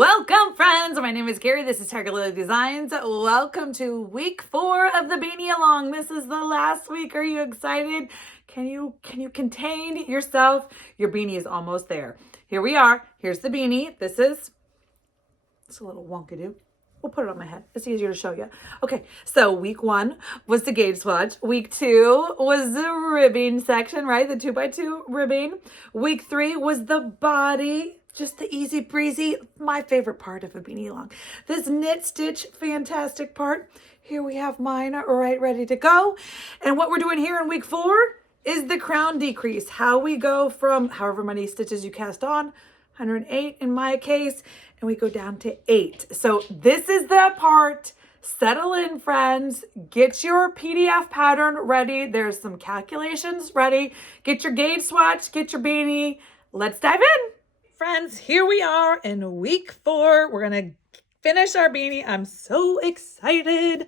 Welcome, friends. My name is Kari. This is Tiger Lily Designs. Welcome to week 4 of the Beanie-A-Long. This is the last week. Are you excited? Can you contain yourself? Your beanie is almost there. Here we are. Here's the beanie. It's a little wonkadoo. We'll put it on my head. It's easier to show you. Okay, so week 1 was the gauge swatch. Week 2 was the ribbing section, right? The 2x2 ribbing. Week 3 was the body. Just the easy breezy, my favorite part of a Beanie-A-Long. This knit stitch, fantastic part. Here we have mine right ready to go. And what we're doing here in week 4 is the crown decrease. How we go from however many stitches you cast on, 108 in my case, and we go down to 8. So this is the part. Settle in, friends. Get your PDF pattern ready. There's some calculations ready. Get your gauge swatch, get your beanie. Let's dive in. Friends, here we are in week 4. We're going to finish our beanie. I'm so excited.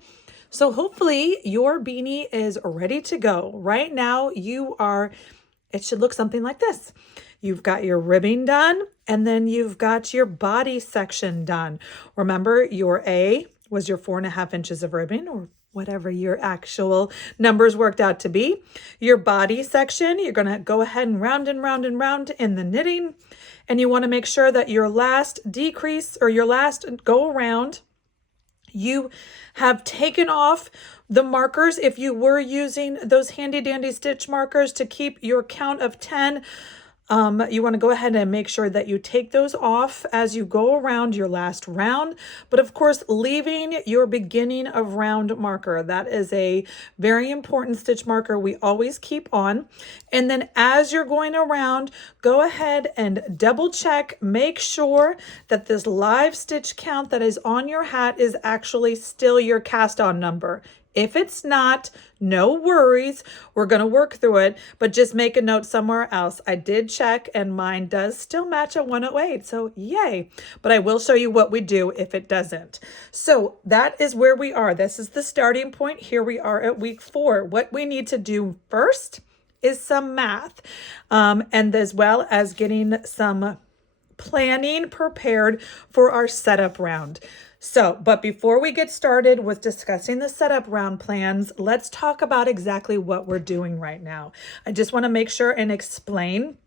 So hopefully your beanie is ready to go. Right now it should look something like this. You've got your ribbing done, and then you've got your body section done. Remember, your A was your 4.5 inches of ribbon, or whatever your actual numbers worked out to be. Your body section, you're going to go ahead and round and round and round in the knitting. And you want to make sure that your last decrease or your last go around, you have taken off the markers. If you were using those handy dandy stitch markers to keep your count of 10, you want to go ahead and make sure that you take those off as you go around your last round, but of course leaving your beginning of round marker. That is a very important stitch marker we always keep on. And then as you're going around, go ahead and double check, make sure that this live stitch count that is on your hat is actually still your cast on number. If it's not, no worries. We're going to work through it, but just make a note somewhere else. I did check and mine does still match a 108. So yay. But I will show you what we do if it doesn't. So that is where we are. This is the starting point. Here we are at week 4. What we need to do first is some math, and as well as getting some planning prepared for our setup round. So, but before we get started with discussing the setup round plans, let's talk about exactly what we're doing right now. I just want to make sure and explain,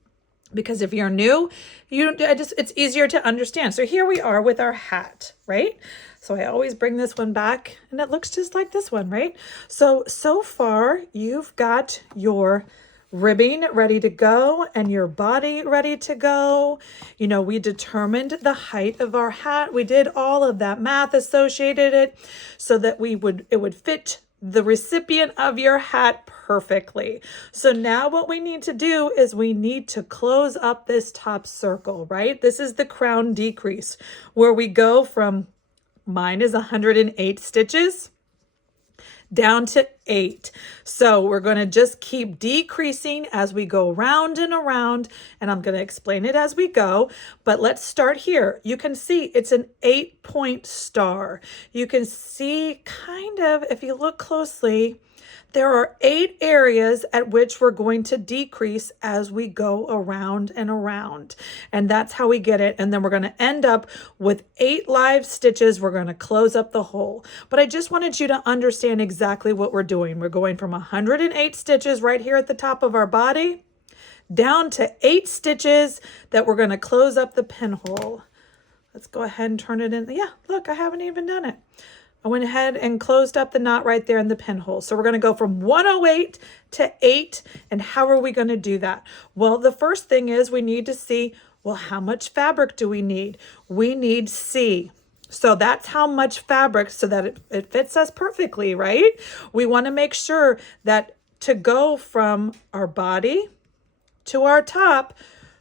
because if you're new, it's easier to understand. So here we are with our hat, right? So I always bring this one back and it looks just like this one, right? So far you've got your ribbing ready to go and your body ready to go. You know, we determined the height of our hat. We did all of that math, associated it so that it would fit the recipient of your hat perfectly. So now what we need to do is we need to close up this top circle, right? This is the crown decrease where we go from, mine is 108 stitches down to 8. So we're going to just keep decreasing as we go round and around, and I'm going to explain it as we go, but let's start here. You can see it's an 8-point star. You can see kind of, if you look closely, there are 8 areas at which we're going to decrease as we go around and around. And that's how we get it. And then we're going to end up with 8 live stitches. We're going to close up the hole. But I just wanted you to understand exactly what we're doing. We're going from 108 stitches right here at the top of our body down to 8 stitches that we're going to close up the pinhole. Let's go ahead and turn it in. Yeah, look, I haven't even done it. I went ahead and closed up the knot right there in the pinhole. So we're going to go from 108 to 8. And how are we going to do that? Well, the first thing is we need to see, well, how much fabric do we need? We need C. So that's how much fabric so that it fits us perfectly, right? We want to make sure that to go from our body to our top,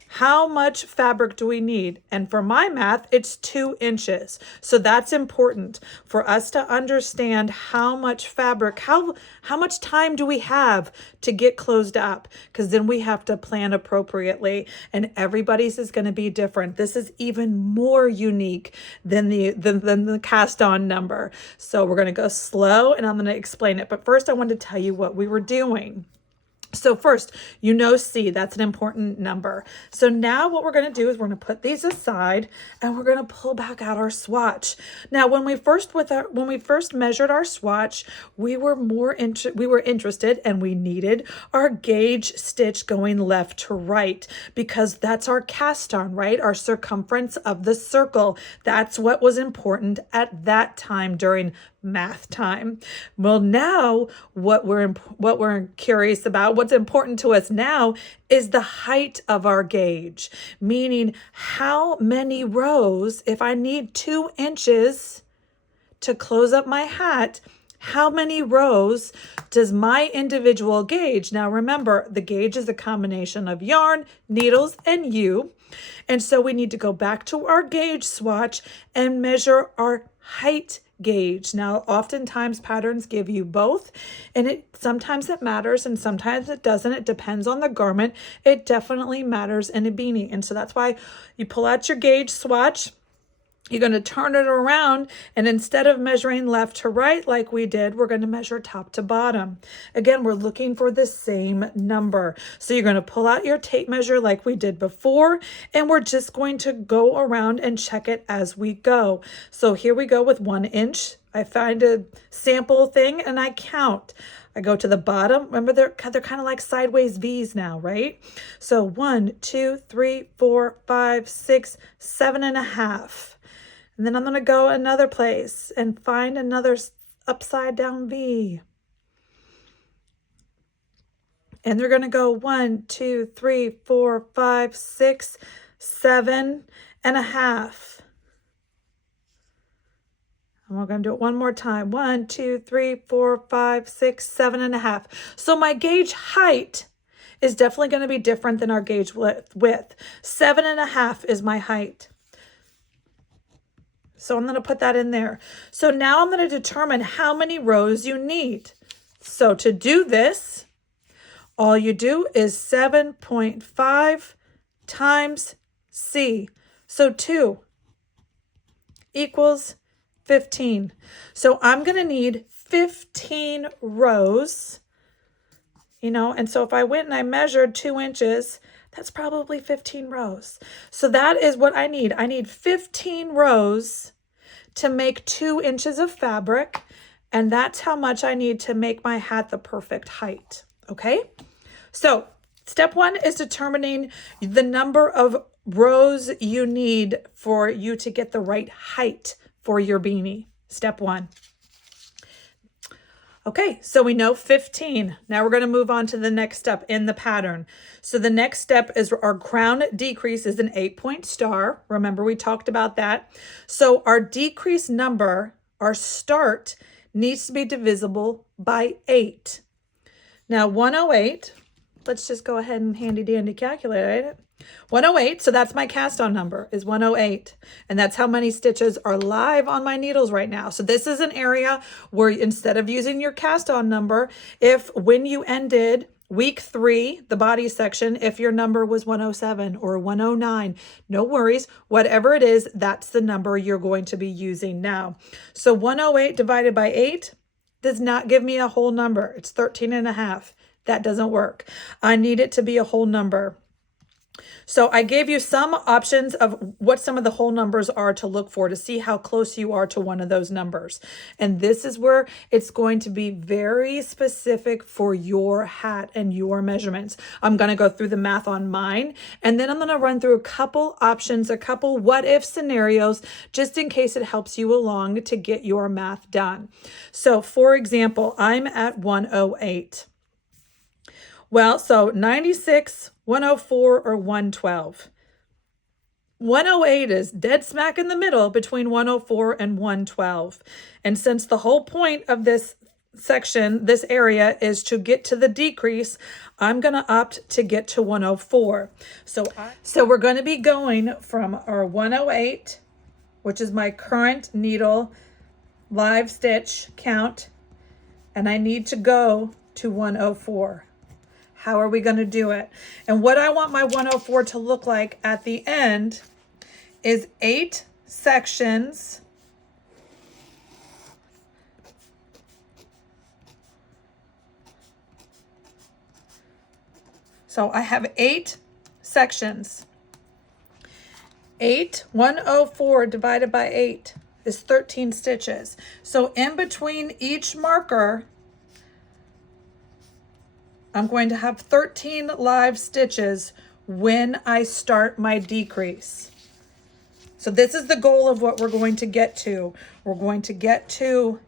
how much fabric do we need? And for my math, it's 2 inches. So that's important for us to understand how much fabric, how much time do we have to get closed up? Because then we have to plan appropriately, and everybody's is going to be different. This is even more unique than the cast on number. So we're going to go slow and I'm going to explain it. But first I want to tell you what we were doing. So first, you know C, that's an important number. So now what we're going to do is we're going to put these aside and we're going to pull back out our swatch. Now, when we first measured our swatch, we were interested and we needed our gauge stitch going left to right because that's our cast on, right? Our circumference of the circle. That's what was important at that time during math time. Well, now what we're curious about, what's important to us now is the height of our gauge, meaning how many rows, if I need 2 inches to close up my hat, how many rows does my individual gauge? Now remember, the gauge is a combination of yarn, needles, and you. And so we need to go back to our gauge swatch and measure our height gauge. Now, oftentimes patterns give you both, and sometimes it matters and sometimes it doesn't. It depends on the garment. It definitely matters in a beanie. And so that's why you pull out your gauge swatch. You're going to turn it around, and instead of measuring left to right like we did, we're going to measure top to bottom. Again, we're looking for the same number. So you're going to pull out your tape measure like we did before, and we're just going to go around and check it as we go. So here we go with 1 inch. I find a sample thing and I count. I go to the bottom. Remember, they're kind of like sideways V's now, right? So 1, 2, 3, 4, 5, 6, 7.5. And then I'm going to go another place and find another upside down V. And they're going to go 1, 2, 3, 4, 5, 6, 7.5. And we're going to do it one more time. 1, 2, 3, 4, 5, 6, 7.5. So my gauge height is definitely going to be different than our gauge width. 7.5 is my height. So I'm going to put that in there. So now I'm going to determine how many rows you need. So to do this, all you do is 7.5 times C. So 2 equals 15. So I'm going to need 15 rows, and so if I went and I measured 2 inches, that's probably 15 rows. So that is what I need. I need 15 rows to make 2 inches of fabric, and that's how much I need to make my hat the perfect height. Okay? So step 1 is determining the number of rows you need for you to get the right height for your beanie. Step 1. Okay, so we know 15. Now we're going to move on to the next step in the pattern. So the next step is our crown decrease is an 8-point star. Remember, we talked about that. So our decrease number, our start, needs to be divisible by 8. Now 108, let's just go ahead and handy dandy calculate it. 108, so that's my cast on number, is 108. And that's how many stitches are live on my needles right now. So this is an area where instead of using your cast on number, when you ended week 3, the body section, if your number was 107 or 109, no worries. Whatever it is, that's the number you're going to be using now. So 108 divided by 8 does not give me a whole number. It's 13.5. That doesn't work. I need it to be a whole number. So I gave you some options of what some of the whole numbers are to look for to see how close you are to one of those numbers. And this is where it's going to be very specific for your hat and your measurements. I'm going to go through the math on mine, and then I'm going to run through a couple options, a couple what if scenarios, just in case it helps you along to get your math done. So for example, I'm at 108. Well, so 96, 104, or 112. 108 is dead smack in the middle between 104 and 112. And since the whole point of this section, this area, is to get to the decrease, I'm going to opt to get to 104. So we're going to be going from our 108, which is my current needle live stitch count, and I need to go to 104. How are we going to do it? And what I want my 104 to look like at the end is 8 sections So I have 8 sections. 104 divided by 8 is 13 stitches. So in between each marker, I'm going to have 13 live stitches when I start my decrease. So this is the goal of what we're going to get to. We're going to get to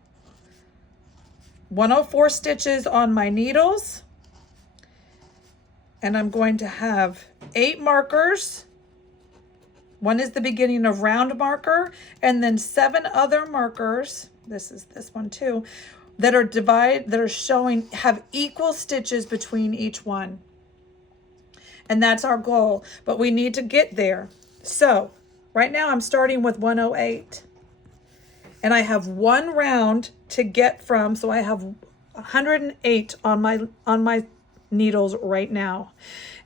104 stitches on my needles. And I'm going to have 8 markers. One is the beginning of round marker, and then 7 other markers, this is this one too, that are showing, have equal stitches between each one. And that's our goal, but we need to get there. So right now I'm starting with 108. And I have 1 round to get from, so I have 108 on my needles right now.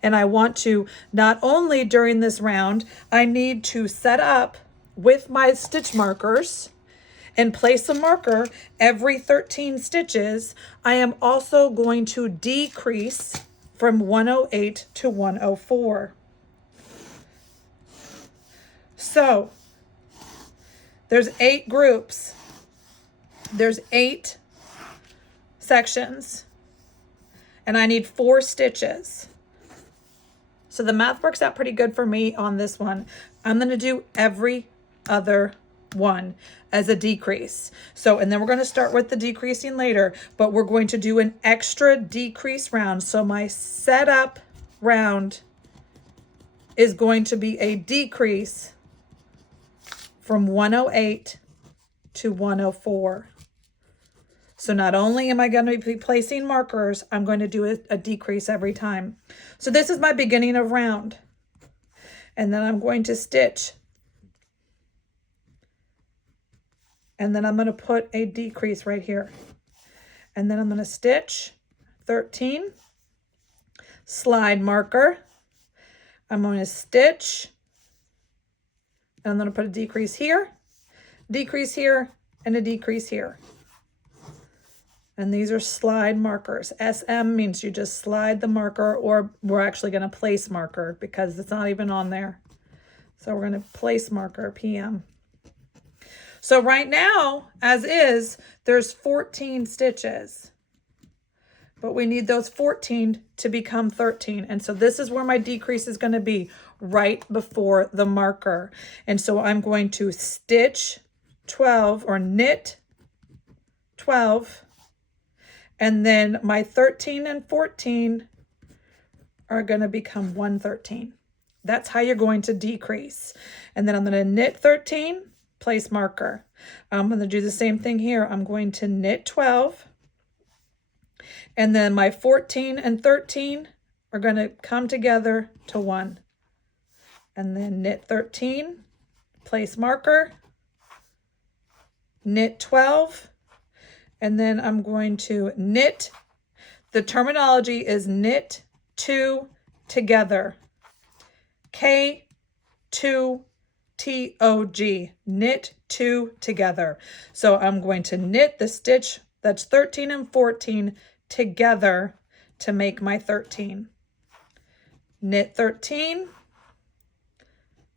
And I want to, not only during this round, I need to set up with my stitch markers and place a marker every 13 stitches. I am also going to decrease from 108 to 104. So there's 8 groups. There's 8 sections. And I need 4 stitches. So the math works out pretty good for me on this one. I'm going to do every other one as a decrease. So, and then we're going to start with the decreasing later, but we're going to do an extra decrease round. So my setup round is going to be a decrease from 108 to 104. So not only am I going to be placing markers, I'm going to do a decrease every time. So this is my beginning of round. And then I'm going to stitch. And then I'm going to put a decrease right here. And then I'm going to stitch 13, slide marker. I'm going to stitch. And I'm going to put a decrease here, and a decrease here. And these are slide markers. SM means you just slide the marker, or we're actually going to place marker because it's not even on there. So we're going to place marker, PM. So right now, as is, there's 14 stitches. But we need those 14 to become 13. And so this is where my decrease is going to be, right before the marker. And so I'm going to stitch 12 or knit 12. And then my 13 and 14 are going to become 113. That's how you're going to decrease. And then I'm going to knit 13, place marker. I'm going to do the same thing here. I'm going to knit 12. And then my 14 and 13 are going to come together to 1. And then knit 13, place marker, knit 12. And then I'm going to knit. The terminology is knit 2 together. K2TOG. Knit 2 together. So I'm going to knit the stitch that's 13 and 14 together to make my 13. Knit 13.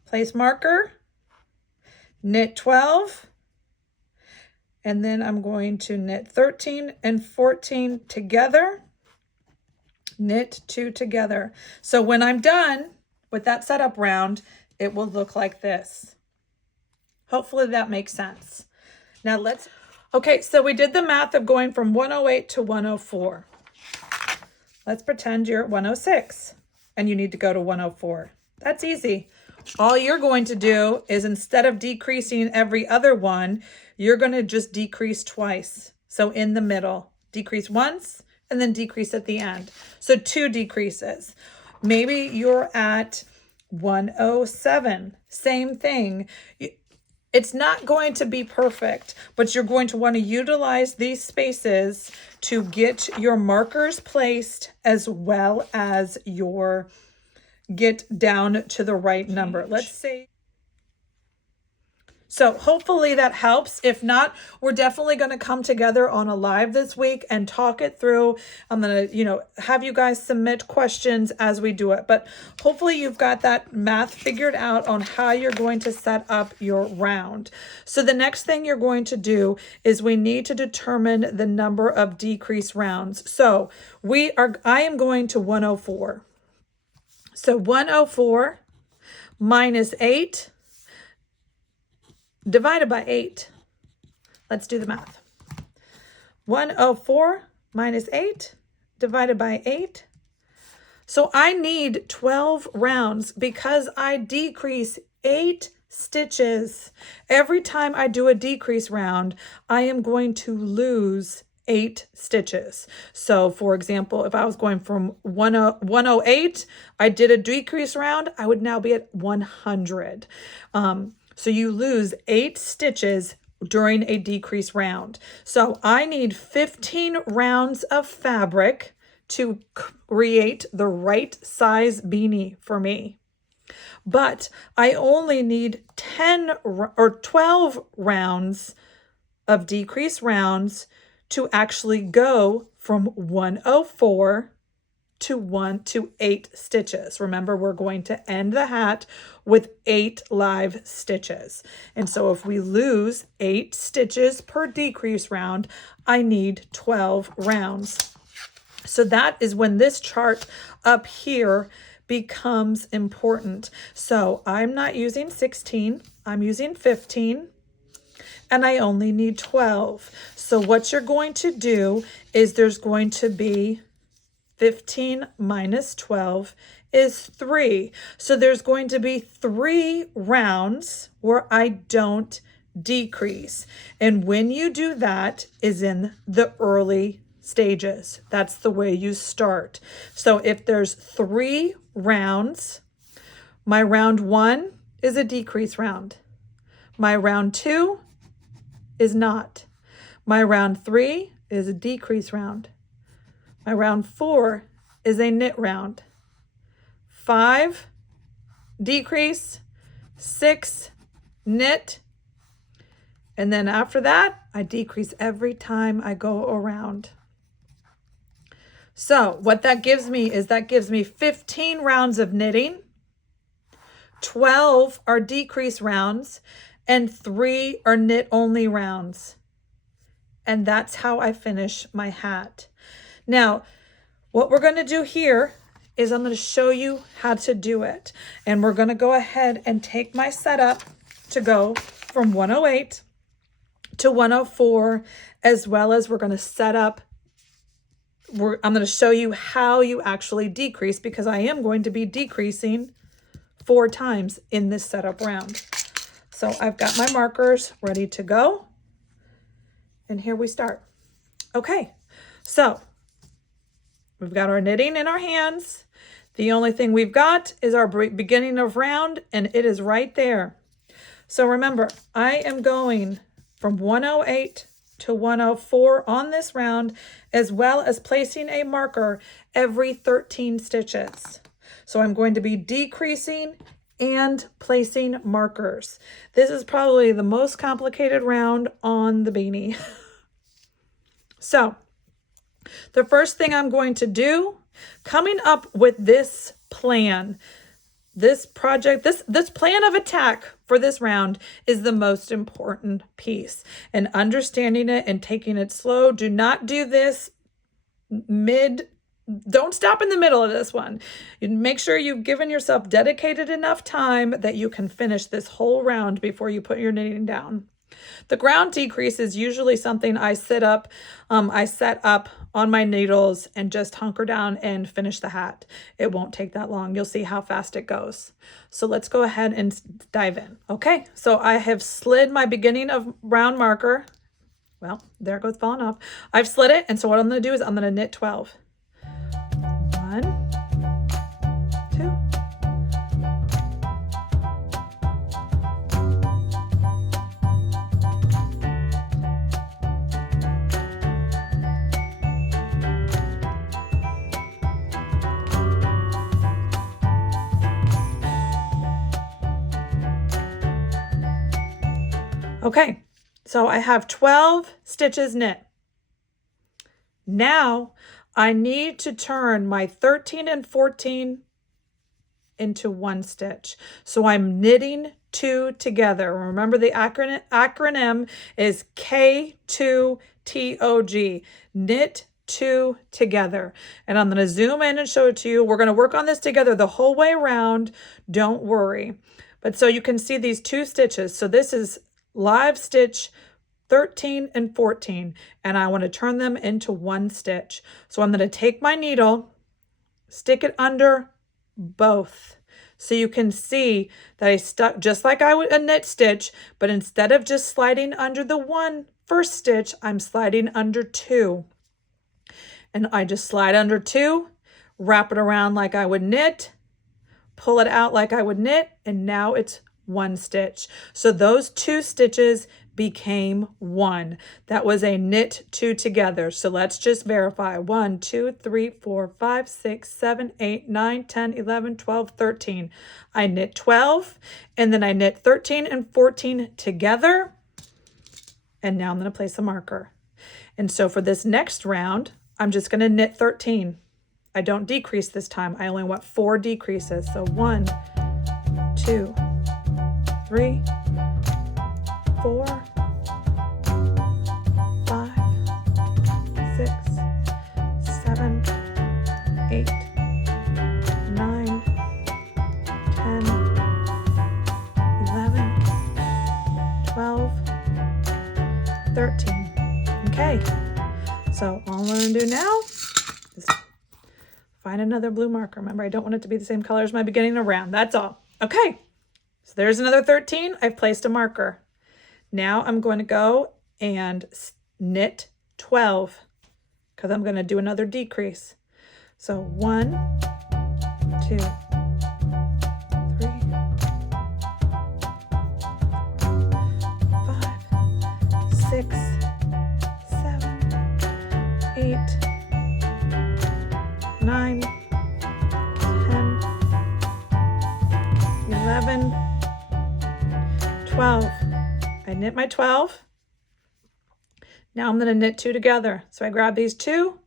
Place marker. Knit 12. And then I'm going to knit 13 and 14 together, knit 2 together. So when I'm done with that setup round, it will look like this. Hopefully that makes sense. Now okay, so we did the math of going from 108 to 104. Let's pretend you're at 106 and you need to go to 104. That's easy. All you're going to do is, instead of decreasing every other one, you're going to just decrease twice. So in the middle, decrease once and then decrease at the end. So 2 decreases. Maybe you're at 107. Same thing. It's not going to be perfect, but you're going to want to utilize these spaces to get your markers placed as well as your get down to the right number. Let's say. So hopefully that helps. If not, we're definitely going to come together on a live this week and talk it through. I'm going to, have you guys submit questions as we do it. But hopefully you've got that math figured out on how you're going to set up your round. So the next thing you're going to do is we need to determine the number of decrease rounds. So I am going to 104. So 104 minus 8 divided by 8. Let's do the math. 104 minus 8 divided by 8. So I need 12 rounds because I decrease 8 stitches. Every time I do a decrease round, I am going to lose 8 stitches. So for example, if I was going from 108, I did a decrease round, I would now be at 100. So you lose 8 stitches during a decrease round. So I need 15 rounds of fabric to create the right size beanie for me. But I only need 10 or 12 rounds of decrease rounds to actually go from 104 to 8 stitches. Remember, we're going to end the hat with 8 live stitches. And so if we lose 8 stitches per decrease round, I need 12 rounds. So that is when this chart up here becomes important. So I'm not using 16, I'm using 15. And I only need 12. So what you're going to do is there's going to be 15 minus 12 is 3. So there's going to be 3 rounds where I don't decrease. And when you do that is in the early stages. That's the way you start. So if there's 3 rounds, my round 1 is a decrease round. My round 2 is not. My round 3 is a decrease round. My round 4 is a knit round. 5, decrease, 6, knit. And then after that, I decrease every time I go around. So what that gives me is 15 rounds of knitting, 12 are decrease rounds, and 3 are knit only rounds. And that's how I finish my hat. Now, what we're going to do here is I'm going to show you how to do it. And we're going to go ahead and take my setup to go from 108 to 104, as well as we're going to set up. I'm going to show you how you actually decrease, because I am going to be decreasing 4 times in this setup round. So I've got my markers ready to go. And here we start. Okay, so we've got our knitting in our hands. The only thing we've got is our beginning of round, and it is right there. So remember, I am going from 108 to 104 on this round, as well as placing a marker every 13 stitches. So I'm going to be decreasing and placing markers. This is probably the most complicated round on the beanie. So the first thing I'm going to do, coming up with this plan, this project, this plan of attack for this round is the most important piece. And understanding it and taking it slow. Do not do this don't stop in the middle of this one. You make sure you've given yourself dedicated enough time that you can finish this whole round before you put your knitting down. The ground decrease is usually something I set up on my needles and just hunker down and finish the hat. It won't take that long. You'll see how fast it goes. So let's go ahead and dive in. Okay, so I have slid my beginning of round marker. Well, there it goes falling off. I've slid it, and so what I'm going to do is I'm going to knit 12. 1, 2, Okay, so I have 12 stitches knit. Now I need to turn my 13 and 14 into one stitch. So I'm knitting 2 together. Remember the acronym is K2TOG, knit 2 together. And I'm going to zoom in and show it to you. We're going to work on this together the whole way around. Don't worry. But so you can see these 2 stitches. So this is live stitch 13 and 14, and I want to turn them into one stitch. So I'm going to take my needle, stick it under both, so you can see that I stuck just like I would a knit stitch, but instead of just sliding under the first stitch, I'm sliding under 2. And I just slide under 2, wrap it around like I would knit, pull it out like I would knit, and now it's one stitch. So those 2 stitches became one. That was a knit 2 together. So let's just verify. 1, 2, 3, 4, 5, 6, 7, 8, 9, 10, 11, 12, 13. I knit 12, and then I knit 13 and 14 together. And now I'm going to place a marker. And so for this next round, I'm just going to knit 13. I don't decrease this time. I only want 4 decreases. So 1, 2, 3, 4, 5, 6, 7, 8, 9, 10, 11, 12, 13. Okay, so all I'm going to do now is find another blue marker. Remember, I don't want it to be the same color as my beginning of round. That's all. Okay, so there's another 13. I've placed a marker. Now I'm going to go and knit 12 because I'm going to do another decrease. So 1, 2, 3, 5, 6, 7, 8, 9, 10, 11, 12. I knit my 12. Now I'm going to knit 2 together. So I grab these 2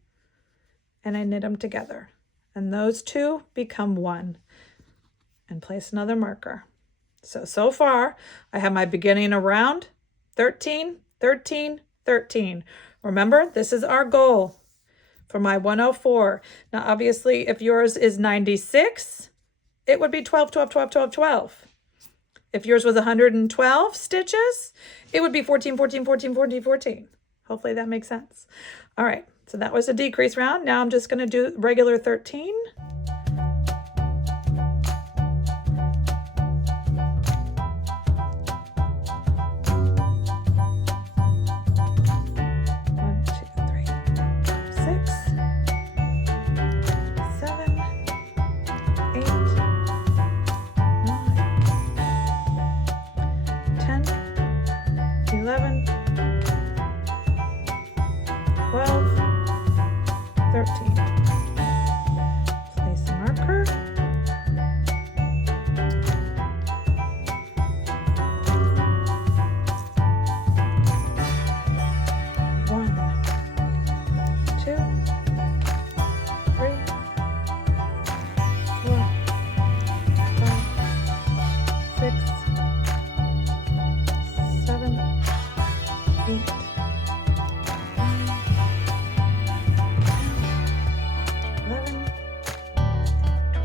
and I knit them together. And those 2 become 1. And place another marker. So far, I have my beginning of round 13, 13, 13. Remember, this is our goal for my 104. Now, obviously, if yours is 96, it would be 12, 12, 12, 12, 12. If yours was 112 stitches, it would be 14, 14, 14, 14, 14. Hopefully that makes sense. All right, so that was a decrease round. Now I'm just going to do regular 13. Place a marker. One, 2, 3, 4, 5, 6, 7, 8,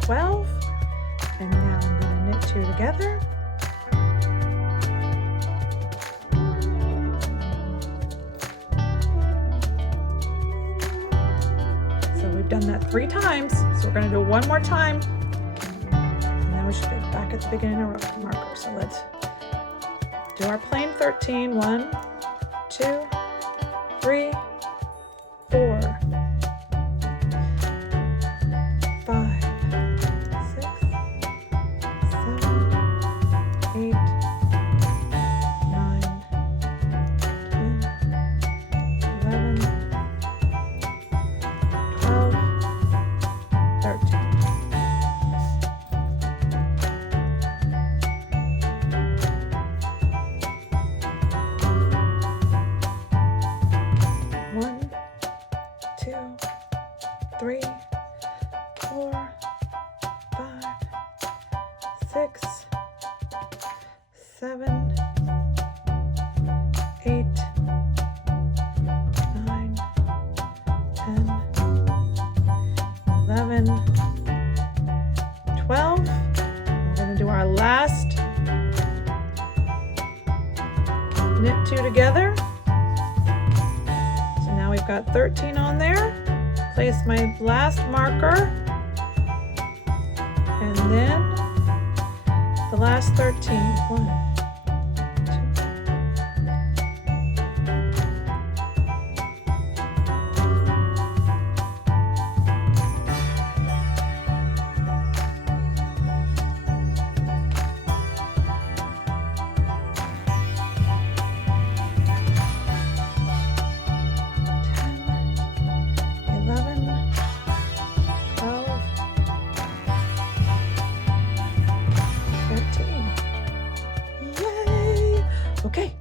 12, and now I'm going to knit 2 together. So we've done that 3 times, so we're going to do it one more time, and then we should be back at the beginning of our marker. So let's do our plain 13. 1, 2, 3, 4, 5, 6, 7, 8, 9, 10, 11, 12, 13. 11, 12. We're going to do our last knit 2 together. So now we've got 13 on there. Place my last marker, and then the last 13. 1, 13. Yay! Okay,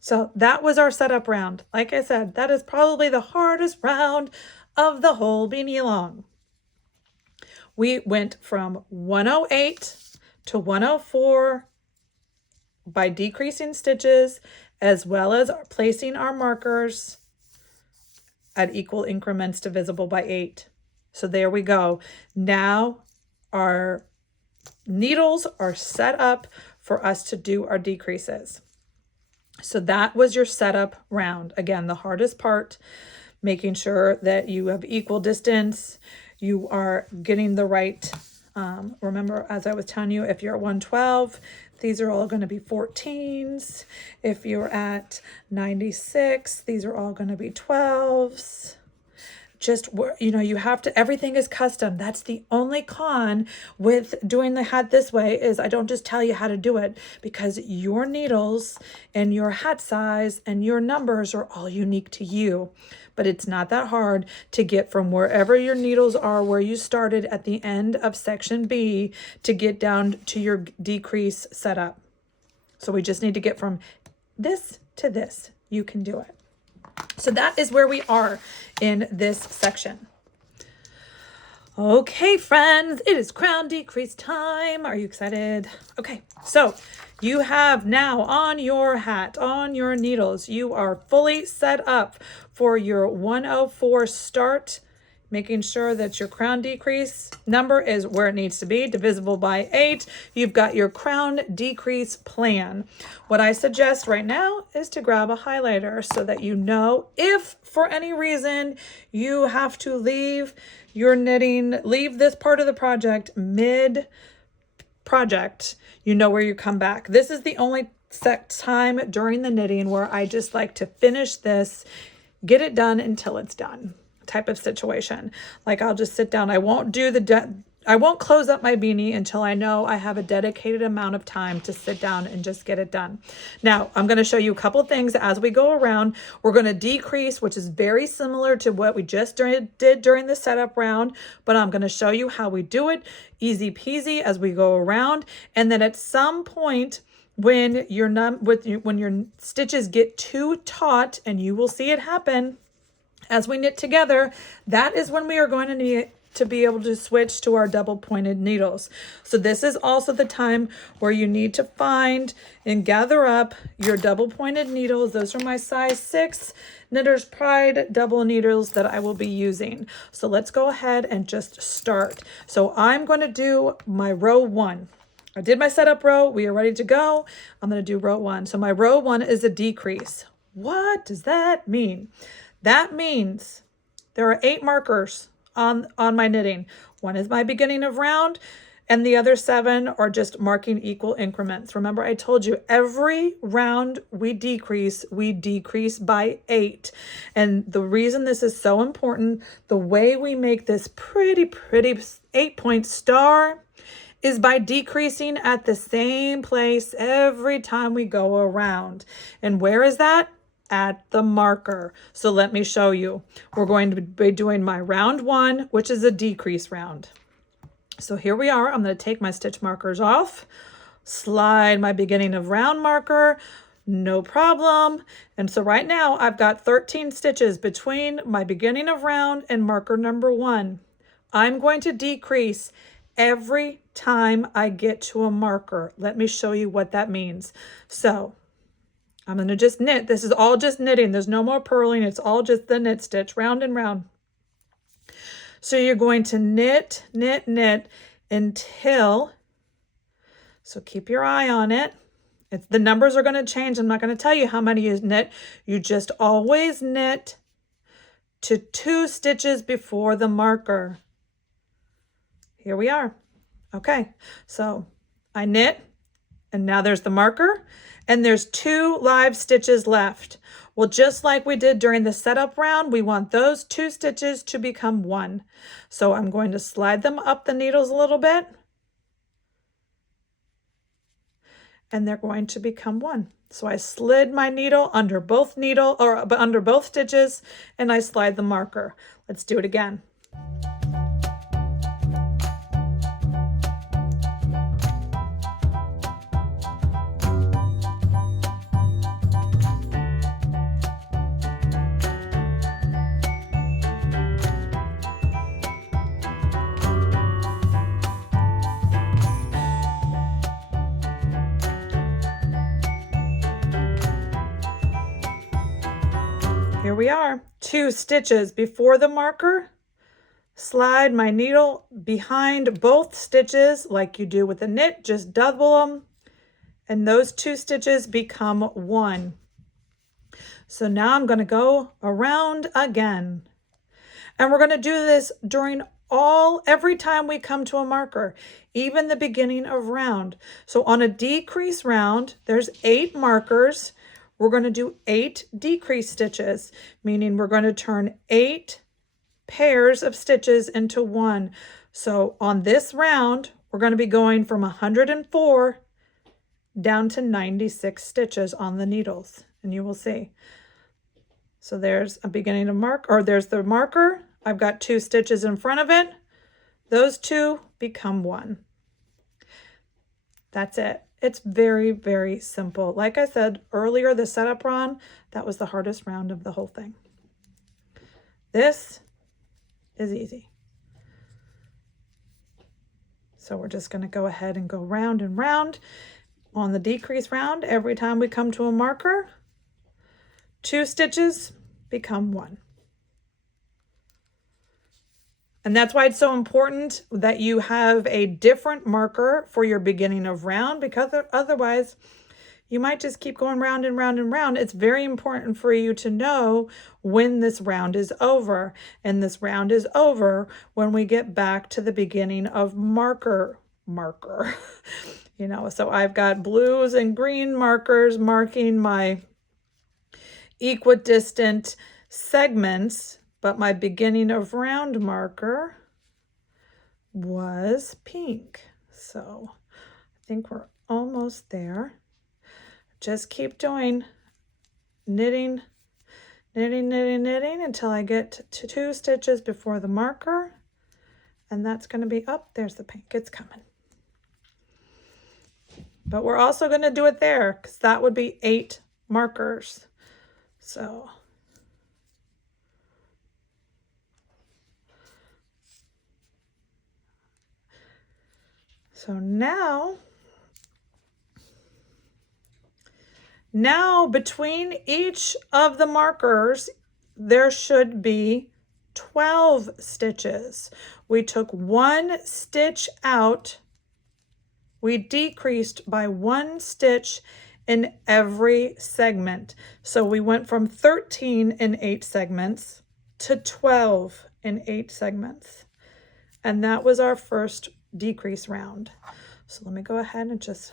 so that was our setup round. Like I said, that is probably the hardest round of the whole Beanie-A-Long. We went from 108 to 104 by decreasing stitches, as well as placing our markers at equal increments divisible by 8. So there we go. Now our needles are set up for us to do our decreases. So that was your setup round. Again, the hardest part, making sure that you have equal distance, you are getting the right, remember, as I was telling you, if you're at 112, these are all going to be 14s. If you're at 96, these are all going to be 12s. Just, you know, you have to, everything is custom. That's the only con with doing the hat this way, is I don't just tell you how to do it, because your needles and your hat size and your numbers are all unique to you. But it's not that hard to get from wherever your needles are, where you started at the end of section B, to get down to your decrease setup. So we just need to get from this to this. You can do it. So that is where we are in this section. Okay, friends, it is crown decrease time. Are you excited? Okay, so you have now on your hat, on your needles, you are fully set up for your 104 start, making sure that your crown decrease number is where it needs to be, divisible by 8. You've got your crown decrease plan. What I suggest right now is to grab a highlighter so that you know if for any reason you have to leave your knitting, leave this part of the project mid-project, you know where you come back. This is the only set time during the knitting where I just like to finish this, get it done until it's done type of situation. Like I'll just sit down. I won't do I won't close up my beanie until I know I have a dedicated amount of time to sit down and just get it done. Now, I'm going to show you a couple things as we go around. We're going to decrease, which is very similar to what we just did during the setup round, but I'm going to show you how we do it easy peasy as we go around. And then at some point, when when your stitches get too taut, and you will see it happen as we knit together, that is when we are going to need to be able to switch to our double pointed needles. So this is also the time where you need to find and gather up your double pointed needles. Those are my size 6 Knitter's Pride double needles that I will be using. So let's go ahead and just start. So I'm going to do my row 1. I did my setup row. We are ready to go. I'm going to do row 1. So my row 1 is a decrease. What does that mean? That means there are 8 markers on my knitting. 1 is my beginning of round, and the other 7 are just marking equal increments. Remember, I told you every round we decrease by 8. And the reason this is so important, the way we make this pretty 8-point star is by decreasing at the same place every time we go around. And where is that? At the marker. So let me show you. We're going to be doing my round 1, which is a decrease round. So here we are. I'm going to take my stitch markers off, slide my beginning of round marker, no problem. And so right now I've got 13 stitches between my beginning of round and marker number 1. I'm going to decrease every time I get to a marker. Let me show you what that means. So I'm going to just knit. This is all just knitting. There's no more purling. It's all just the knit stitch, round and round. So you're going to knit, knit, knit until, so keep your eye on it. The numbers are going to change. I'm not going to tell you how many you knit. You just always knit to 2 stitches before the marker. Here we are. Okay, so I knit, and now there's the marker, and there's 2 live stitches left. Well, just like we did during the setup round, we want those 2 stitches to become 1. So I'm going to slide them up the needles a little bit, and they're going to become 1. So I slid my needle under both stitches, and I slide the marker. Let's do it again. Here we are, 2 stitches before the marker, slide my needle behind both stitches like you do with a knit, just double them, and those 2 stitches become 1. So now I'm going to go around again, and we're going to do this during every time we come to a marker, even the beginning of round. So on a decrease round, there's 8 markers. We're going to do 8 decrease stitches, meaning we're going to turn 8 pairs of stitches into 1. So on this round, we're going to be going from 104 down to 96 stitches on the needles, and you will see. So there's a beginning of there's the marker. I've got 2 stitches in front of it. Those 2 become 1. That's it. It's very, very simple. Like I said earlier, the setup round, that was the hardest round of the whole thing. This is easy. So we're just going to go ahead and go round and round. On the decrease round, every time we come to a marker, 2 stitches become 1. And that's why it's so important that you have a different marker for your beginning of round, because otherwise you might just keep going round and round and round. It's very important for you to know when this round is over. And this round is over when we get back to the beginning of marker. You know, so I've got blues and green markers marking my equidistant segments, but my beginning of round marker was pink. So I think we're almost there. Just keep doing knitting, knitting, knitting, knitting until I get to 2 stitches before the marker. And that's going to be there's the pink. It's coming. But we're also going to do it there, because that would be 8 markers. So now between each of the markers, there should be 12 stitches. We took 1 stitch out. We decreased by 1 stitch in every segment. So we went from 13 in 8 segments to 12 in 8 segments. And that was our first decrease round. So let me go ahead and just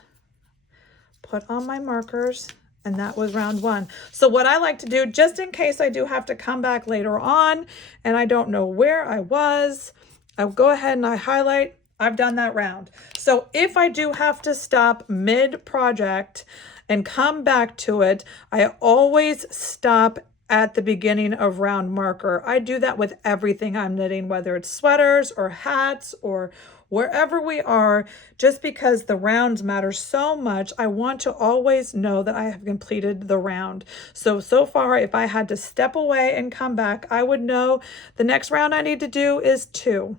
put on my markers, and that was round 1. So what I like to do, just in case I do have to come back later on and I don't know where I was, I'll go ahead and I highlight. I've done that round. So if I do have to stop mid-project and come back to it, I always stop at the beginning of round marker. I do that with everything I'm knitting, whether it's sweaters or hats or wherever we are, just because the rounds matter so much. I want to always know that I have completed the round. So far, if I had to step away and come back, I would know the next round I need to do is 2.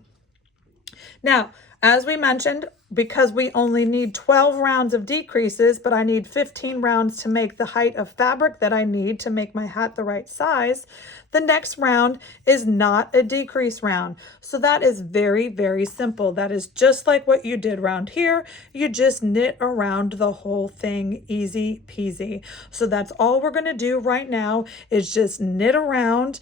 Now, as we mentioned, because we only need 12 rounds of decreases, but I need 15 rounds to make the height of fabric that I need to make my hat the right size, the next round is not a decrease round. So that is very, very simple. That is just like what you did around here. You just knit around the whole thing, easy peasy. So that's all we're going to do right now is just knit around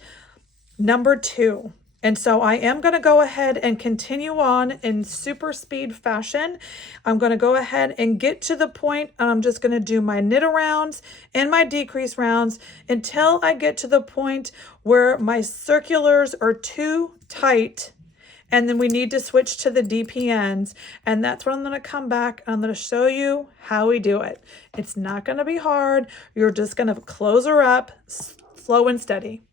number 2. And so I am going to go ahead and continue on in super speed fashion. I'm going to go ahead and get to the point, and I'm just going to do my knit arounds and my decrease rounds until I get to the point where my circulars are too tight. And then we need to switch to the DPNs. And that's when I'm going to come back and I'm going to show you how we do it. It's not going to be hard. You're just going to close her up slow and steady.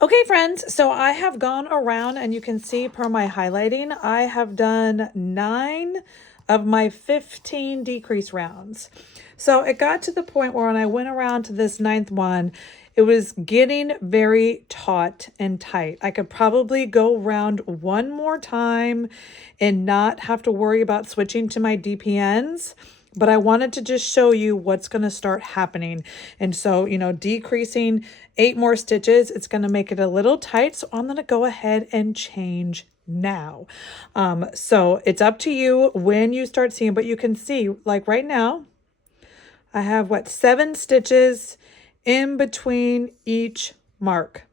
Okay, friends, so I have gone around and you can see per my highlighting, I have done 9 of my 15 decrease rounds. So it got to the point where when I went around to this 9th one, it was getting very taut and tight. I could probably go around one more time and not have to worry about switching to my DPNs. But I wanted to just show you what's going to start happening. And so, decreasing 8 more stitches, it's going to make it a little tight. So I'm going to go ahead and change now. So it's up to you when you start seeing, but you can see like right now, I have 7 stitches in between each mark.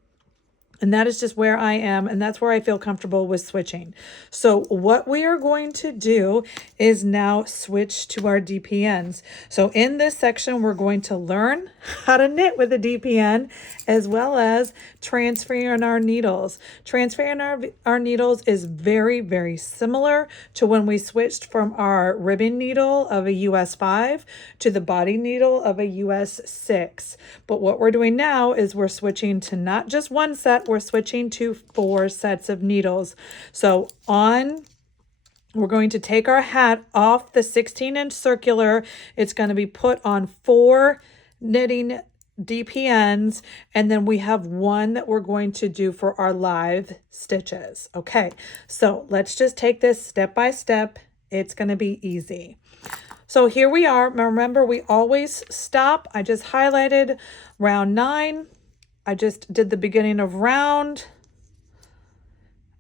And that is just where I am, and that's where I feel comfortable with switching. So what we are going to do is now switch to our DPNs. So in this section, we're going to learn how to knit with a DPN, as well as transferring our needles. Transferring our needles is very, very similar to when we switched from our ribbon needle of a US 5 to the body needle of a US 6. But what we're doing now is we're switching to not just one set, we're switching to 4 sets of needles. So we're going to take our hat off the 16-inch circular. It's going to be put on 4 knitting DPNs, and then we have 1 that we're going to do for our live stitches. Okay, so let's just take this step by step. It's going to be easy. So here we are. Remember, we always stop. I just highlighted round 9. I just did the beginning of round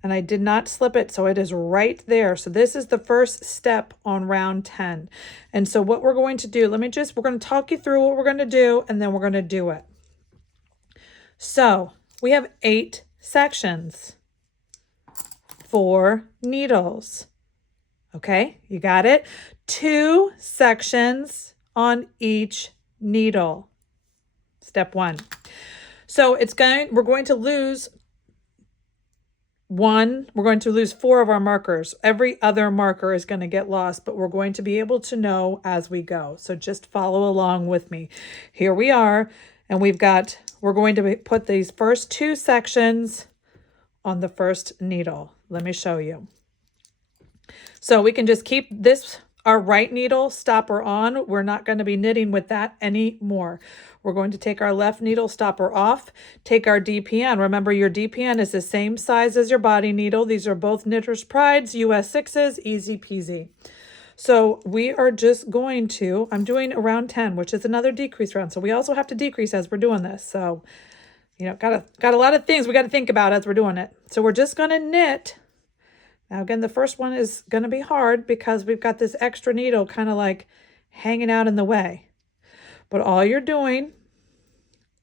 and I did not slip it. So it is right there. So this is the first step on round 10. And so what we're going to do, we're going to talk you through what we're going to do and then we're going to do it. So we have 8 sections, 4 needles. Okay, you got it? 2 sections on each needle. Step 1. So we're going to lose 1. We're going to lose 4 of our markers. Every other marker is going to get lost, but we're going to be able to know as we go. So just follow along with me. Here we are, and we're going to put these first 2 sections on the first needle. Let me show you. So we can just keep our right needle stopper on. We're not going to be knitting with that anymore. We're going to take our left needle stopper off, take our DPN. Remember, your DPN is the same size as your body needle. These are both Knitter's Pride's US 6s, easy peasy. So we are just going to, I'm doing around 10, which is another decrease round. So we also have to decrease as we're doing this. So, got a lot of things we got to think about as we're doing it. So we're just going to knit. Now, again, the first one is going to be hard because we've got this extra needle kind of like hanging out in the way. But all you're doing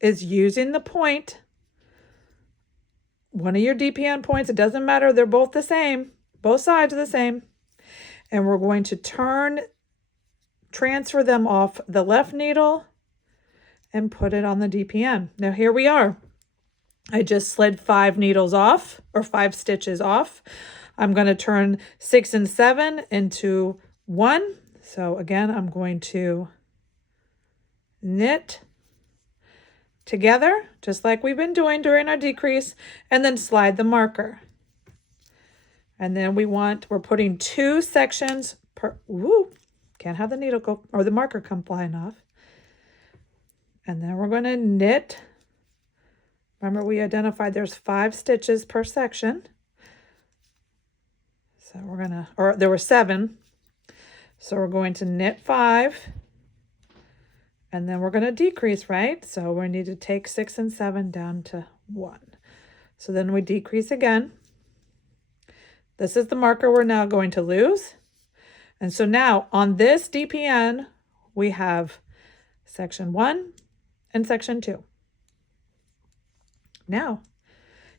is using the point, one of your DPN points, it doesn't matter, they're both the same, both sides are the same, and we're going to transfer them off the left needle and put it on the DPN. Now here we are. I just slid 5 needles off, or 5 stitches off. I'm going to turn 6 and 7 into 1. So again, I'm going to knit together, just like we've been doing during our decrease, and then slide the marker. And then we're putting 2 sections per, can't have the needle go, or the marker come flying off. And then we're going to knit. Remember, we identified there's 5 stitches per section. So we're going to, or there were 7. So we're going to knit 5. And then we're going to decrease, right? So we need to take 6 and 7 down to 1. So then we decrease again. This is the marker we're now going to lose. And so now on this DPN, we have section 1 and section 2. Now,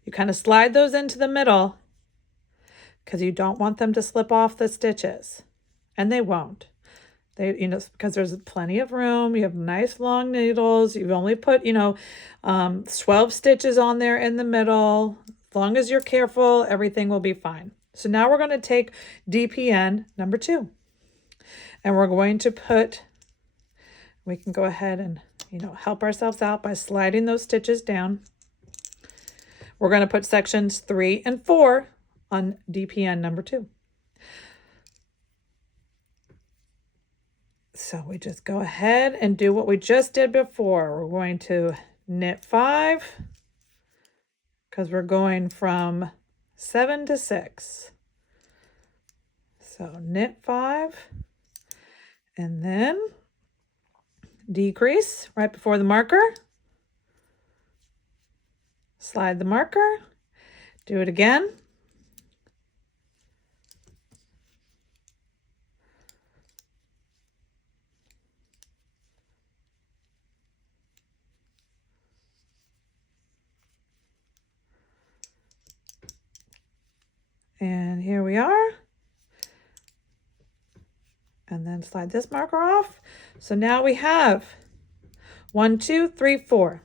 you kind of slide those into the middle because you don't want them to slip off the stitches. And they won't. They, because there's plenty of room. You have nice long needles. You've only put, 12 stitches on there in the middle. As long as you're careful, everything will be fine. So now we're going to take DPN number 2. And we're going to we can go ahead and, help ourselves out by sliding those stitches down. We're going to put sections 3 and 4 on DPN number 2. So we just go ahead and do what we just did before. We're going to knit 5 because we're going from 7 to 6. So knit 5 and then decrease right before the marker. Slide the marker. Do it again. And here we are. And then slide this marker off. So now we have 1, 2, 3, 4.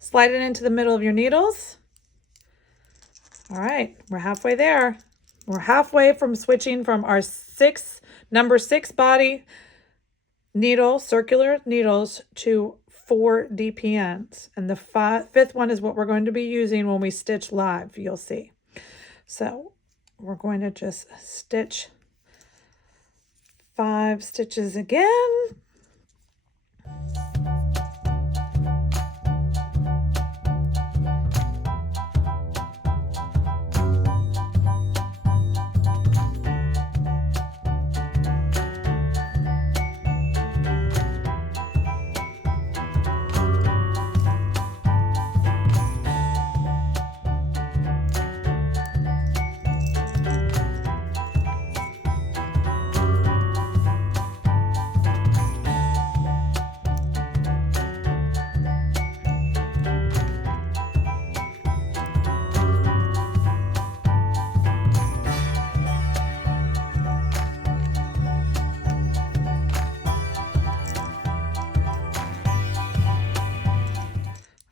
Slide it into the middle of your needles. All right, we're halfway there. We're halfway from switching from our number 6 body needle, circular needles, to 4 DPNs. And the 5th one is what we're going to be using when we stitch live, you'll see. So we're going to just stitch 5 stitches again.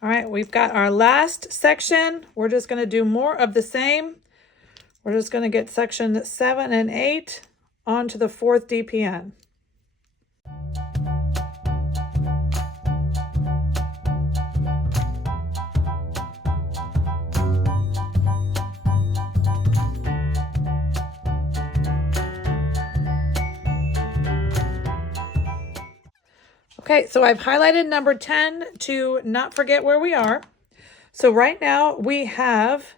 All right, we've got our last section. We're just going to do more of the same. We're just going to get section 7 and 8 onto the 4th DPN. Okay, so I've highlighted number 10 to not forget where we are. So right now we have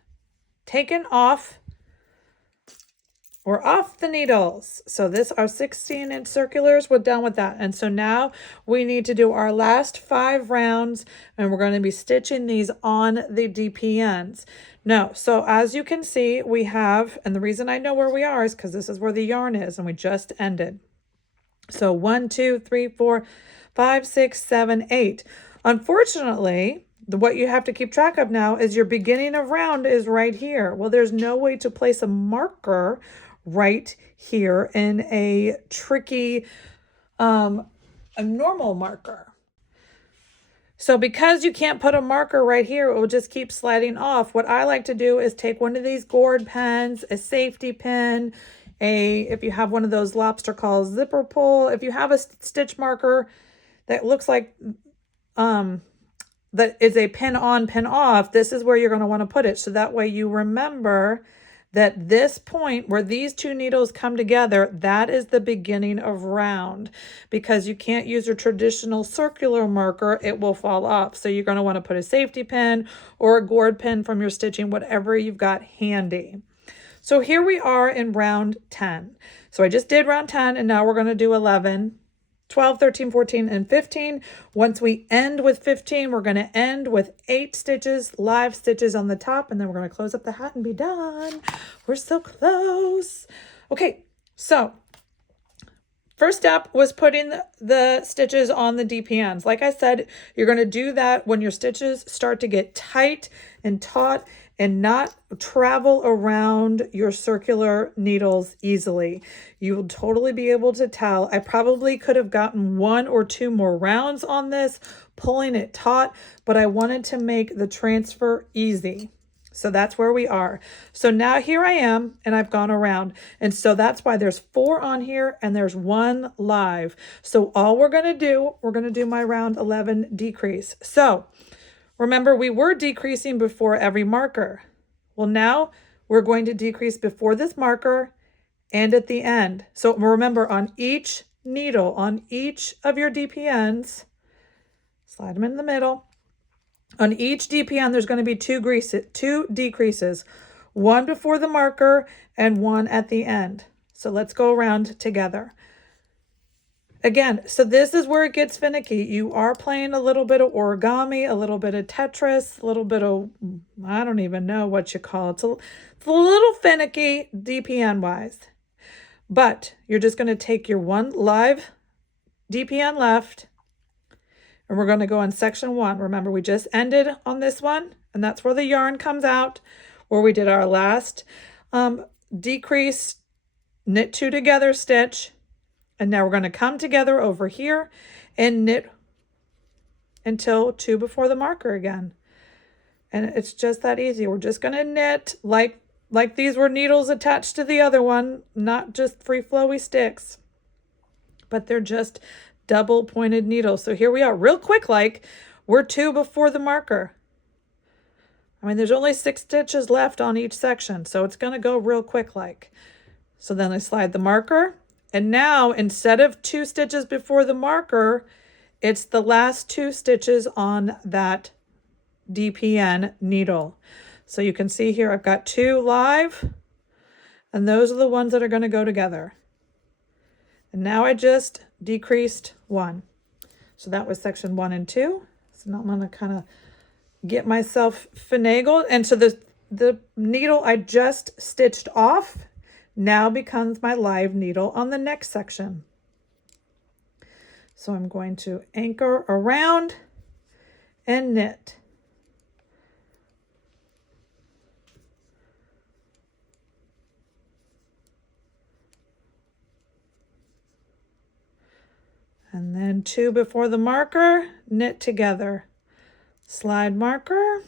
taken off, we're off the needles. So this, our 16-inch circulars, we're done with that. And so now we need to do our last 5 rounds, and we're going to be stitching these on the DPNs. No, so as you can see, we have, and the reason I know where we are is because this is where the yarn is, and we just ended. So 1, 2, 3, 4, 5, 6, 7, 8. Unfortunately, what you have to keep track of now is your beginning of round is right here. Well, there's no way to place a marker right here in a tricky, a normal marker. So because you can't put a marker right here, it will just keep sliding off. What I like to do is take one of these gourd pens, a safety pin, if you have one of those lobster claw zipper pull, if you have a stitch marker that looks like that is a pin on, pin off, this is where you're going to want to put it. So that way you remember that this point where these two needles come together, that is the beginning of round, because you can't use a traditional circular marker, it will fall off. So you're going to want to put a safety pin or a gourd pin from your stitching, whatever you've got handy. So here we are in round 10. So I just did round 10 and now we're going to do 11. 12, 13, 14, and 15. Once we end with 15, we're going to end with 8 stitches, live stitches on the top, and then we're going to close up the hat and be done. We're so close. Okay, so first step was putting the stitches on the DPNs. Like I said, you're going to do that when your stitches start to get tight and taut and not travel around your circular needles easily. You will totally be able to tell. I probably could have gotten 1 or 2 more rounds on this, pulling it taut, but I wanted to make the transfer easy. So that's where we are. So now here I am, and I've gone around. And so that's why there's 4 on here and there's 1 live. So all we're going to do my round 11 decrease. So remember, we were decreasing before every marker. Well, now we're going to decrease before this marker and at the end. So remember, on each needle, on each of your DPNs, slide them in the middle. On each DPN, there's going to be 2 decreases, 1 before the marker and 1 at the end. So let's go around together. Again, so this is where it gets finicky. You are playing a little bit of origami, a little bit of Tetris, a little bit of, I don't even know what you call it. It's a little finicky DPN wise. But you're just going to take your 1 live DPN left, and we're going to go on section 1. Remember, we just ended on this one, and that's where the yarn comes out, where we did our last decrease, knit 2 together stitch. And now we're going to come together over here and knit until 2 before the marker again. And it's just that easy. We're just going to knit like these were needles attached to the other one, not just free flowy sticks, but they're just double pointed needles. So here we are, real quick, like we're 2 before the marker. I mean, there's only 6 stitches left on each section, so it's going to go real quick like. So then I slide the marker. And now, instead of 2 stitches before the marker, it's the last 2 stitches on that DPN needle. So you can see here, I've got 2 live, and those are the ones that are going to go together. And now I just decreased 1. So that was section 1 and 2. So now I'm going to kind of get myself finagled. And so the needle I just stitched off now becomes my live needle on the next section. So I'm going to anchor around and knit. And then 2 before the marker, knit together. Slide marker.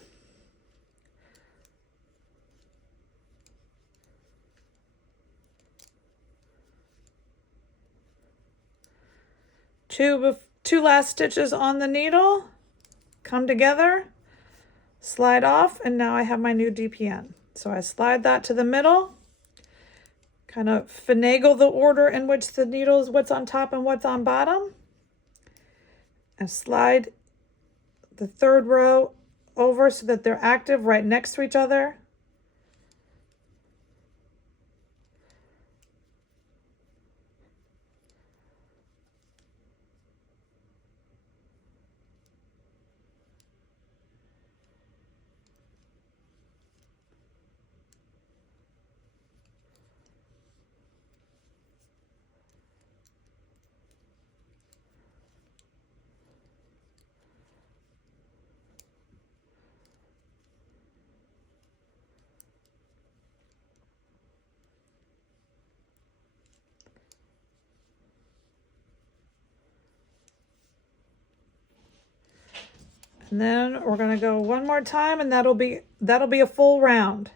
Two last stitches on the needle, come together, slide off, and now I have my new DPN. So I slide that to the middle, kind of finagle the order in which the needles, what's on top and what's on bottom, and slide the 3rd row over so that they're active right next to each other. And then we're going to go one more time, and that'll be a full round.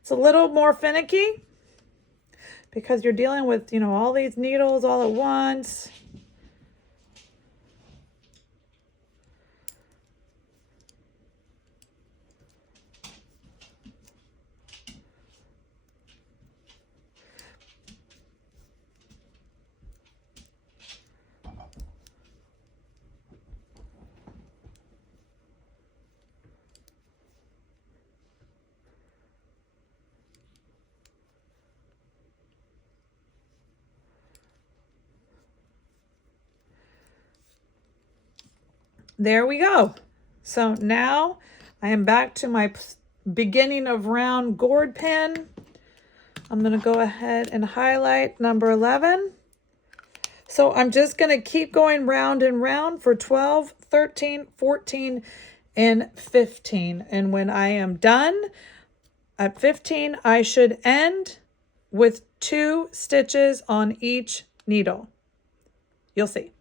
It's a little more finicky because you're dealing with, you know, all these needles all at once. There we go. So now I am back to my beginning of round gourd pin. I'm going to go ahead and highlight number 11. So I'm just going to keep going round and round for 12, 13, 14, and 15. And when I am done at 15, I should end with 2 stitches on each needle. You'll see.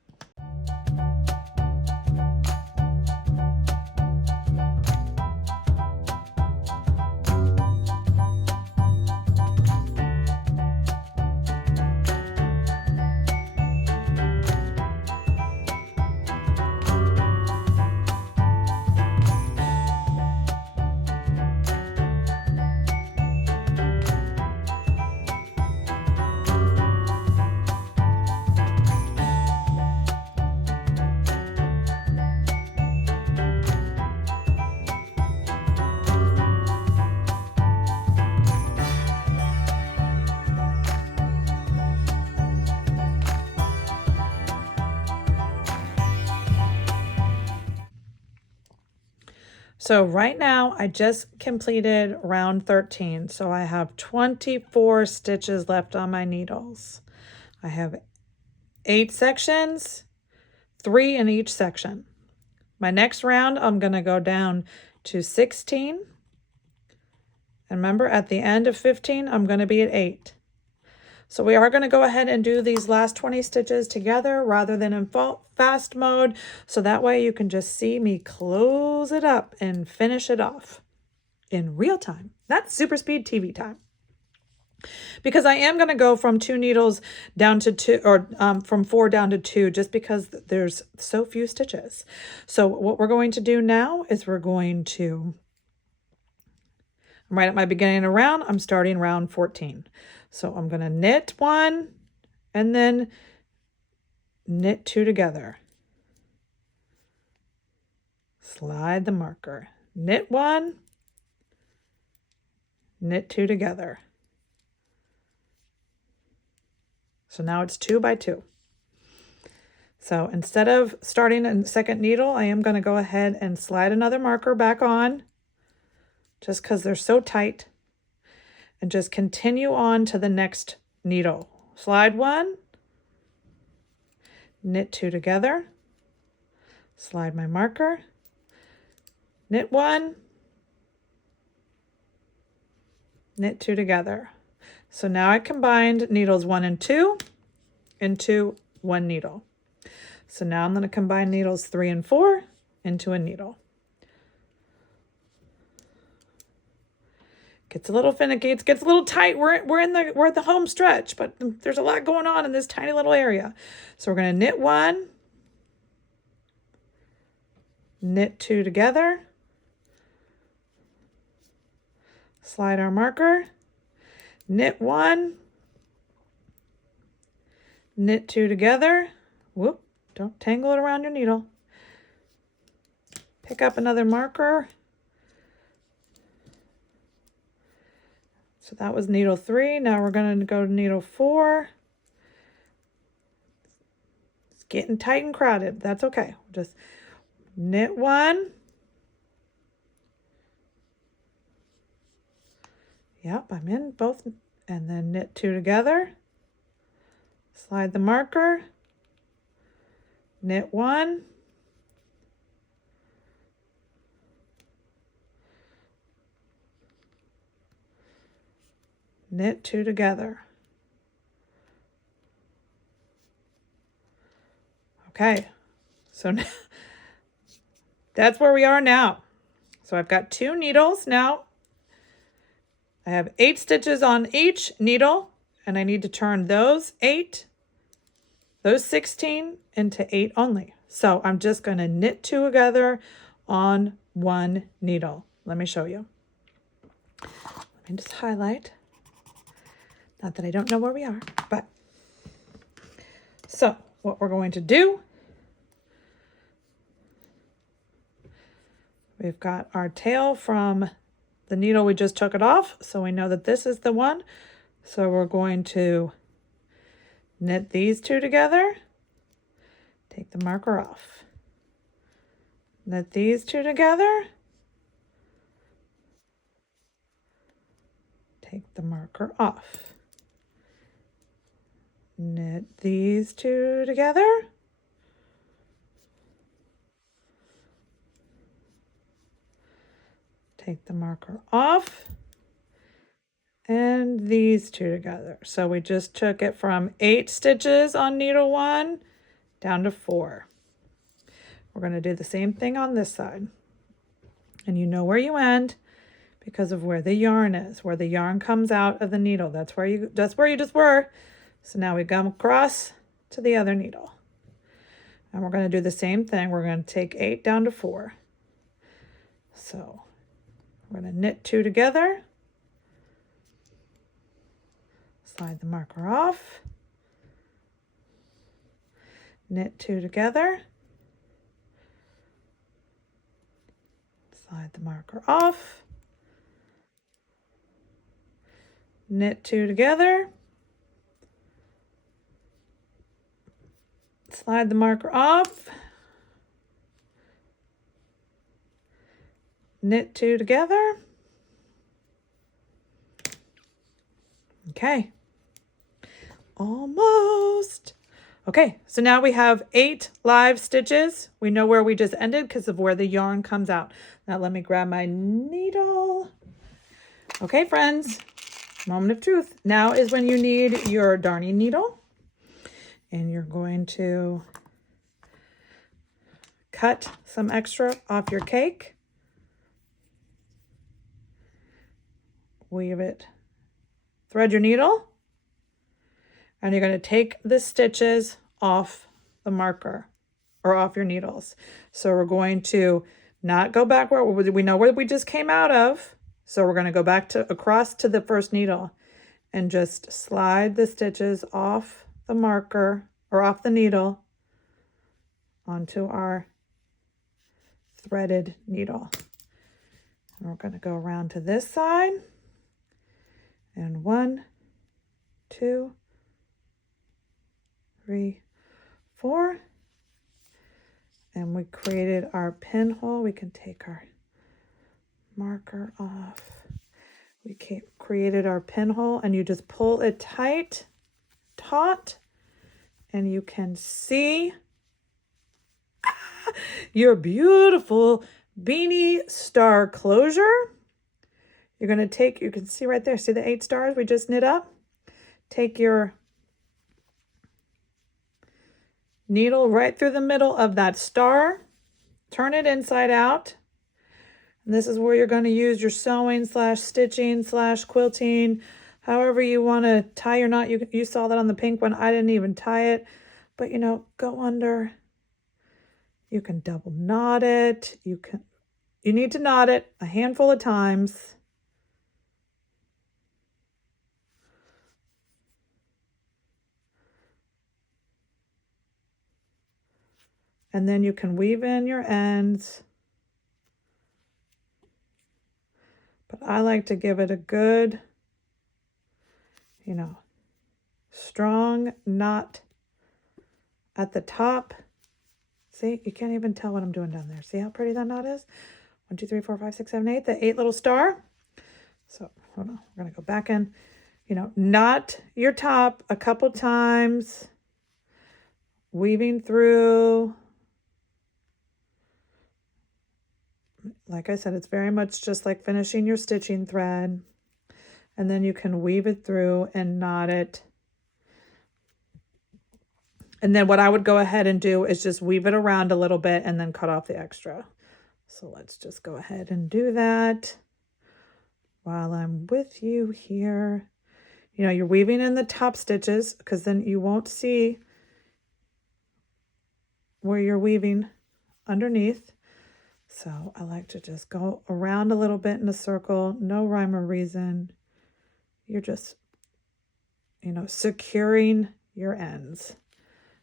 So right now I just completed round 13. So I have 24 stitches left on my needles. I have 8 sections, 3 in each section. My next round, I'm going to go down to 16. And remember, at the end of 15, I'm going to be at 8. So we are going to go ahead and do these last 20 stitches together rather than in fast mode. So that way you can just see me close it up and finish it off in real time. Not super speed TV time. Because I am going to go from 2 needles down to 2, or from 4 down to 2, just because there's so few stitches. So what we're going to do now is we're going to, I'm right at my beginning of round, I'm starting round 14. So I'm going to knit 1 and then knit 2 together. Slide the marker. Knit 1, knit 2 together. So now it's 2 by 2. So instead of starting in the second needle, I am going to go ahead and slide another marker back on just because they're so tight, and just continue on to the next needle. Slide 1, knit 2 together, slide my marker, knit 1, knit 2 together. So now I combined needles 1 and 2 into 1 needle. So now I'm going to combine needles 3 and 4 into a needle. Gets a little finicky, it gets a little tight. We're at the home stretch, but there's a lot going on in this tiny little area. So we're going to knit 1, knit 2 together, slide our marker, knit 1, knit 2 together. Whoop, don't tangle it around your needle. Pick up another marker. So that was needle 3. Now we're going to go to needle 4. It's getting tight and crowded. That's okay. Just knit 1. Yep, I'm in both. And then knit 2 together. Slide the marker. Knit 1. Knit 2 together. Okay, so now that's where we are now. So I've got 2 needles now. I have 8 stitches on each needle, and I need to turn those 16 into 8 only. So I'm just going to knit 2 together on 1 needle. Let me show you. Let me just highlight. Not that I don't know where we are, but so what we're going to do, we've got our tail from the needle we just took it off, so we know that this is the one. So we're going to knit these 2 together, take the marker off, knit these 2 together, take the marker off, knit these 2 together, take the marker off, and these 2 together. So we just took it from 8 stitches on needle 1 down to 4. We're going to do the same thing on this side. And you know where you end because of where the yarn is, where the yarn comes out of the needle. That's where you just were. So now we come across to the other needle. And we're going to do the same thing. We're going to take 8 down to 4. So we're going to knit 2 together, slide the marker off, knit 2 together, slide the marker off, knit 2 together, slide the marker off, knit 2 together. Okay. Almost. Okay, so now we have 8 live stitches. We know where we just ended because of where the yarn comes out. Now let me grab my needle. Okay, friends, moment of truth. Now is when you need your darning needle. And you're going to cut some extra off your cake. Weave it. Thread your needle. And you're going to take the stitches off the marker or off your needles. So we're going to not go back where we know where we just came out of. So we're going to go back to across to the first needle and just slide the stitches off the marker or off the needle onto our threaded needle. And we're going to go around to this side. And 1, 2, 3, 4, and we created our pinhole. We can take our marker off. We created our pinhole, and you just pull it tight, taut, and you can see your beautiful beanie star closure. You're going to take, you can see right there, see the 8 stars we just knit up? Take your needle right through the middle of that star, turn it inside out. And this is where you're going to use your sewing / stitching / quilting, however you want to tie your knot. You saw that on the pink one. I didn't even tie it, but you know, go under. You can double knot it. You need to knot it a handful of times. And then you can weave in your ends. But I like to give it a good, you know, strong knot at the top. See, you can't even tell what I'm doing down there. See how pretty that knot is? 1, 2, 3, 4, 5, 6, 7, 8, the 8 little star. So hold on, we're going to go back in, you know, knot your top a couple times, weaving through. Like I said, it's very much just like finishing your stitching thread. And then you can weave it through and knot it. And then what I would go ahead and do is just weave it around a little bit and then cut off the extra. So let's just go ahead and do that while I'm with you here. You know, you're weaving in the top stitches because then you won't see where you're weaving underneath. So I like to just go around a little bit in a circle, no rhyme or reason. You're just, you know, securing your ends,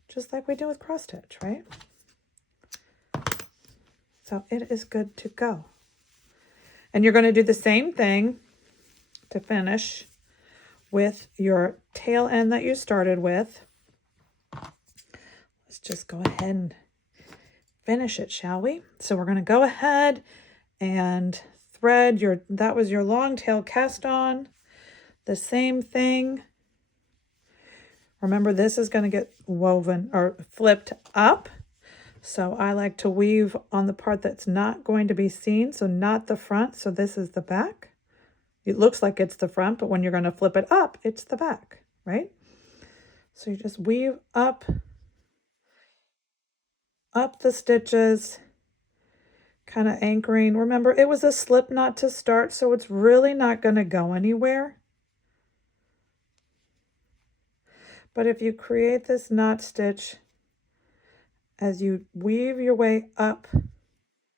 just like we do with cross stitch, right? So it is good to go. And you're going to do the same thing to finish with your tail end that you started with. Let's just go ahead and finish it, shall we? So we're going to go ahead and thread your, that was your long tail cast on. The same thing. Remember, this is going to get woven or flipped up. So I like to weave on the part that's not going to be seen. So not the front. So this is the back. It looks like it's the front, but when you're going to flip it up, it's the back, right? So you just weave up the stitches, kind of anchoring. Remember, it was a slip knot to start, so it's really not going to go anywhere. But if you create this knot stitch as you weave your way up,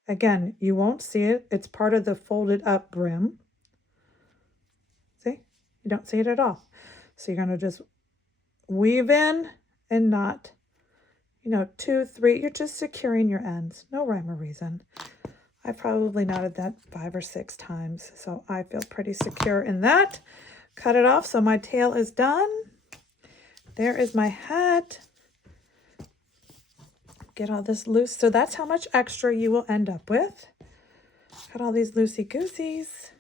again, you won't see it. It's part of the folded up brim. See? You don't see it at all. So you're going to just weave in and knot, you know, 2, 3. You're just securing your ends. No rhyme or reason. I probably knotted that 5 or 6 times, so I feel pretty secure in that. Cut it off so my tail is done. There is my hat. Get all this loose. So that's how much extra you will end up with. Got all these loosey-gooseys.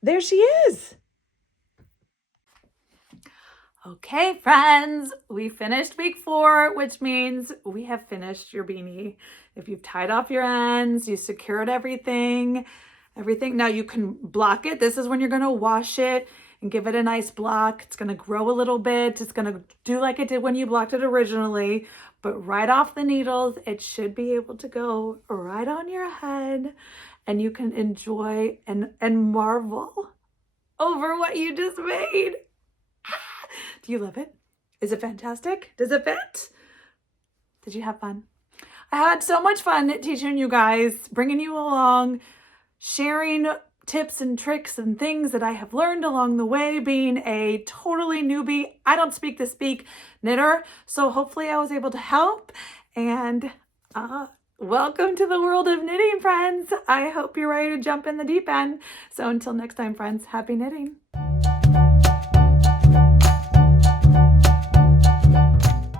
There she is. Okay, friends, we finished week 4, which means we have finished your beanie. If you've tied off your ends, you secured everything. Now you can block it. This is when you're going to wash it and give it a nice block. It's going to grow a little bit. It's going to do like it did when you blocked it originally, but right off the needles, it should be able to go right on your head, and you can enjoy and marvel over what you just made. Do you love it? Is it fantastic? Does it fit? Did you have fun? I had so much fun teaching you guys, bringing you along, sharing tips and tricks and things that I have learned along the way, being a totally newbie. I don't speak to speak knitter, so hopefully I was able to help. And welcome to the world of knitting, friends. I hope you're ready to jump in the deep end. So until next time, friends, happy knitting.